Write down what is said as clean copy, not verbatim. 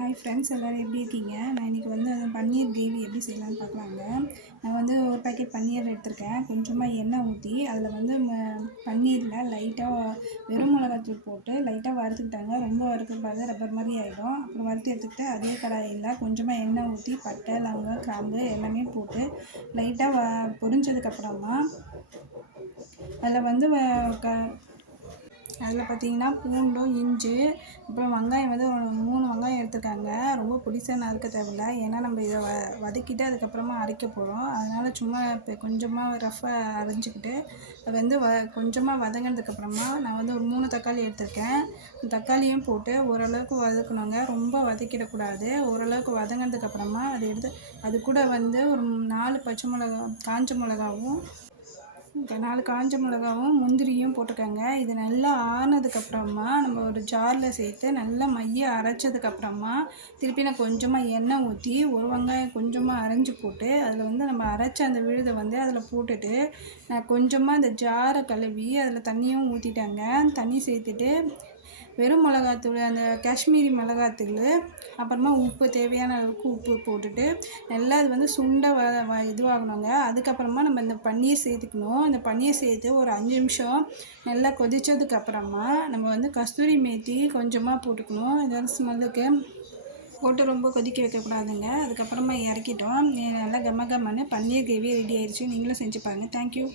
Hi friends, எல்லோரும் எப்படி இருக்கீங்க? நான் இன்றைக்கி வந்து பன்னீர் கிரேவி எப்படி செய்யலான்னு பார்க்கலாங்க. நான் வந்து ஒரு பாக்கெட் பன்னீர் எடுத்திருக்கேன். கொஞ்சமாக எண்ணெய் ஊற்றி அதில் வந்து பன்னீரில் லைட்டாக வெறும் மிளகாத்தூள் போட்டு லைட்டாக வறுத்துக்கிட்டாங்க. ரொம்ப வறுக்கக்கூடாது, ரப்பர் மாதிரி ஆகிடும். அப்புறம் வறுத்து எடுத்துக்கிட்டு அதே கடாயில் கொஞ்சமாக எண்ணெய் ஊற்றி பட்டை, லவங்கம், கிராம்பு எல்லாமே போட்டு லைட்டாக பொரிஞ்சதுக்கப்புறமா அதில் வந்து அதில் பார்த்திங்கன்னா பூண்டும், இஞ்சி, அப்புறம் வெங்காயம் வந்து ஒரு 3 வெங்காயம் எடுத்துருக்காங்க. ரொம்ப பொடிசாக நறுக்க தேவையில்ல, ஏன்னா நம்ம இதை வதக்கிட்டு அதுக்கப்புறமா அரைக்க போகிறோம். அதனால் சும்மா இப்போ கொஞ்சமாக ரஃப்பாக அரைஞ்சிக்கிட்டு அது வந்து கொஞ்சமாக வதங்கினதுக்கப்புறமா நான் வந்து ஒரு 3 தக்காளி எடுத்திருக்கேன். தக்காளியும் போட்டு ஓரளவுக்கு வதக்கணுங்க. ரொம்ப வதக்கிடக்கூடாது. ஓரளவுக்கு வதங்கினதுக்கப்புறமா அதை எடுத்து அது கூட வந்து ஒரு 4 பச்சை மிளகா, காஞ்ச மிளகாவும் 4 காஞ்ச மிளகாவும் முந்திரியும் போட்டுக்கோங்க. இது நல்லா ஆனதுக்கப்புறமா நம்ம ஒரு ஜாரில் சேர்த்து நல்லா மைய அரைச்சதுக்கப்புறமா திருப்பி நான் கொஞ்சமாக எண்ணெய் ஊற்றி ஒரு வெங்காயம் கொஞ்சமாக அரைஞ்சி போட்டு அதில் வந்து நம்ம அரைச்ச அந்த விழுதை வந்து அதில் போட்டுட்டு நான் கொஞ்சமாக இந்த ஜாரை கழுவி அதில் தண்ணியும் ஊற்றிட்டாங்க. தண்ணி சேர்த்துட்டு வெறும் மிளகாத்தூள், அந்த காஷ்மீரி மிளகாத்தூள், அப்புறமா உப்பு, தேவையான அளவுக்கு உப்பு போட்டுட்டு நல்லா அது வந்து சுண்டை இதுவாகணுங்க. அதுக்கப்புறமா நம்ம இந்த பன்னீர் சேர்த்துக்கணும். இந்த பன்னீர் சேர்த்து ஒரு 5 நிமிஷம் நல்லா கொதித்ததுக்கப்புறமா நம்ம வந்து கஸ்தூரி மேத்தி கொஞ்சமாக போட்டுக்கணும். இதோட ஸ்மெல்லுக்கு போட்டு ரொம்ப கொதிக்க வைக்கக்கூடாதுங்க. அதுக்கப்புறமா இறக்கிட்டோம். நல்லா கம்மன்னு பன்னீர் கிரேவி ரெடி ஆயிடுச்சு. நீங்களும் செஞ்சு பாருங்கள். தேங்க்யூ.